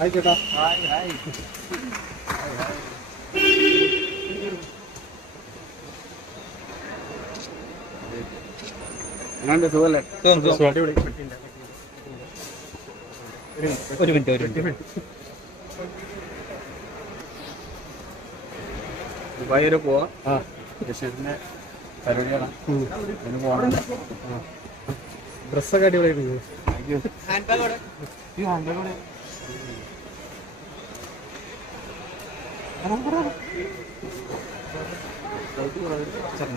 Hi ചേട്ടാ. എങ്ങനെയുണ്ട് സുഖല്ലേ? അടിപൊളി. ഒരു മിനിറ്റ് ഒരു മിനിറ്റ്. ദുബായ് വരെ പോവാ പരിപാടിയാണ്. അതിന് പോകണം. ഡ്രസ്സൊക്കെ അടിപൊളിയായിരുന്നു ഹാൻഡ് ബാഗ് ആണോ ആ ആ, ഉണ്ട്,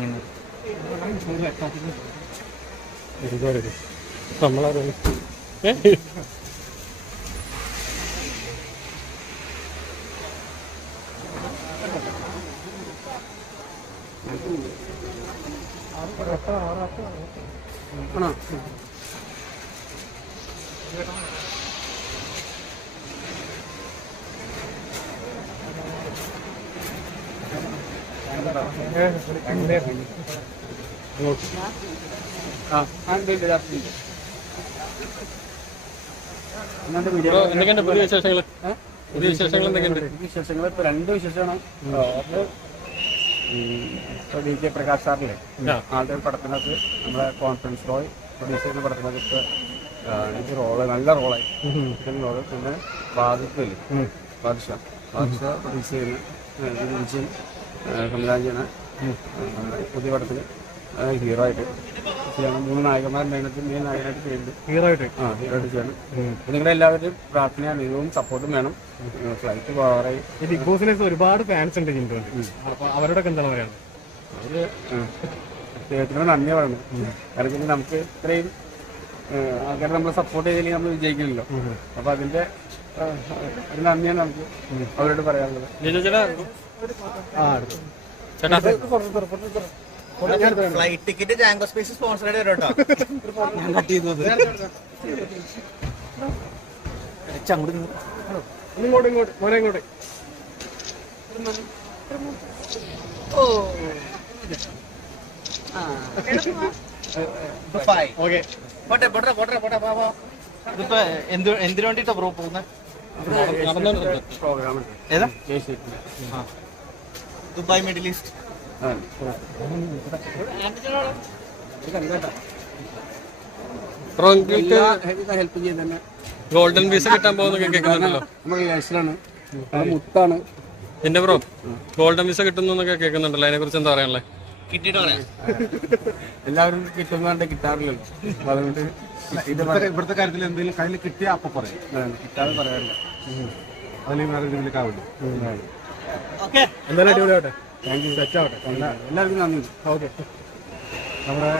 ഉണ്ട്, ജാസ്തി ഉണ്ട്. ഇന്നത്തെ വീഡിയോ എന്തൊക്കെയുണ്ട് പുതിയ വിശേഷങ്ങൾ പുതിയ വിശേഷങ്ങൾ എന്തൊക്കെയുണ്ട്? വിശേഷങ്ങൾ ഇപ്പൊ രണ്ട് വിശേഷമാണ്. അത് ഡി കെ പ്രകാശ് സാറില്ലേ. ആളുടെ പടത്തിനകത്ത് നമ്മുടെ കോൺഫിഡൻസ് റോയ് പ്രൊഡ്യൂസ് ചെയ്യുന്ന പടത്തിനകത്ത് ഇപ്പൊ എനിക്ക് റോൾ നല്ല റോളായി റോൾ പിന്നെ ബാധിക്കില്ല. ബാദുഷ ബാദുഷ പ്രൊഡ്യൂസ് ചെയ്യുന്ന വിജയൻ സംവിധാനം പുതിയ പടത്തിൽ ഹീറോ ആയിട്ട്. ചെയ്യണം മൂന്ന് നായകന്മാരുടെ അതിനകത്ത് മെയിൻ നായകനായിട്ട് ചെയ്യുന്നുണ്ട് ഹീറോ ആയിട്ട്? ആ ഹീറോ ആയിട്ട് ചെയ്യണം നിങ്ങളുടെ എല്ലാവരും പ്രാർത്ഥനയാണ്. ഇതും സപ്പോർട്ടും വേണം. ഫ്ലൈറ്റ് പോകാറായി ബിഗ് ബോസിനെ ഒരുപാട് ഫാൻസ് ഉണ്ട് ജിൻഡോണ്ട് അപ്പൊ അവരോടൊക്കെ എന്താണ് പറയാനുള്ളത്? അവർ ദൈവത്തിനോട് നന്ദി പറയണം കാരണം നമുക്ക് ഇത്രയും ആൾക്കാരെ നമ്മൾ സപ്പോർട്ട് ചെയ്തില്ലെങ്കിൽ നമ്മൾ വിജയിക്കില്ലല്ലോ. അപ്പൊ അതിന്റെ ഒരു നന്ദിയാണ് നമുക്ക് അവരോട് പറയാനുള്ളത് ചേട്ടാ. ആ അടുത്ത്. Flight ticket Jango space sponsor ആയിട്ട് വരും കേട്ടോ ഞാൻ കട്ട് ചെയ്യുന്നത് ഇങ്ങോട്ട് ഇങ്ങോട്ട് മോനെ ഇങ്ങോട്ട്. ഓക്കെ പോട്ടെ പോട്ടെ പോട്ടെ പോട്ടെ പോ, പോ. ഇതിപ്പോ എന്ത് എന്തിനു വേണ്ടിട്ടാ ബ്രോ പോകുന്നത് ഏതാ? ഉണ്ട് ദുബായ് മിഡിൽ ഈസ്റ്റ്. ഹെൽപ്പ് ചെയ്യാൻ തന്നെ. ഗോൾഡൻ വിസ കിട്ടാൻ പോകുന്ന കേൾക്കുന്നുണ്ടല്ലോ മുത്താണ്. എന്റെ ബ്രോ ഗോൾഡൻ വിസ കിട്ടുന്നൊക്കെ കേൾക്കുന്നുണ്ടല്ലോ. അതിനെ കുറിച്ച് എന്താ പറയാനുള്ളത് എല്ലാവരും കിട്ടുന്നുണ്ട് കിട്ടാറില്ലല്ലോ. അതുകൊണ്ട് ഇവിടുത്തെ കാര്യത്തിൽ എന്തെങ്കിലും കയ്യിൽ കിട്ടിയ അപ്പൊ പറയും. കിട്ടാതെ പറയാറില്ല. അതിൽ വേറെ ആവില്ല ഓക്കെ. എന്തായാലും അടിപൊളിയാവട്ടെ. താങ്ക് യു സെറ്റ് ആവട്ടെ. എല്ലാവർക്കും നന്ദി. ഓക്കെ. നമ്മുടെ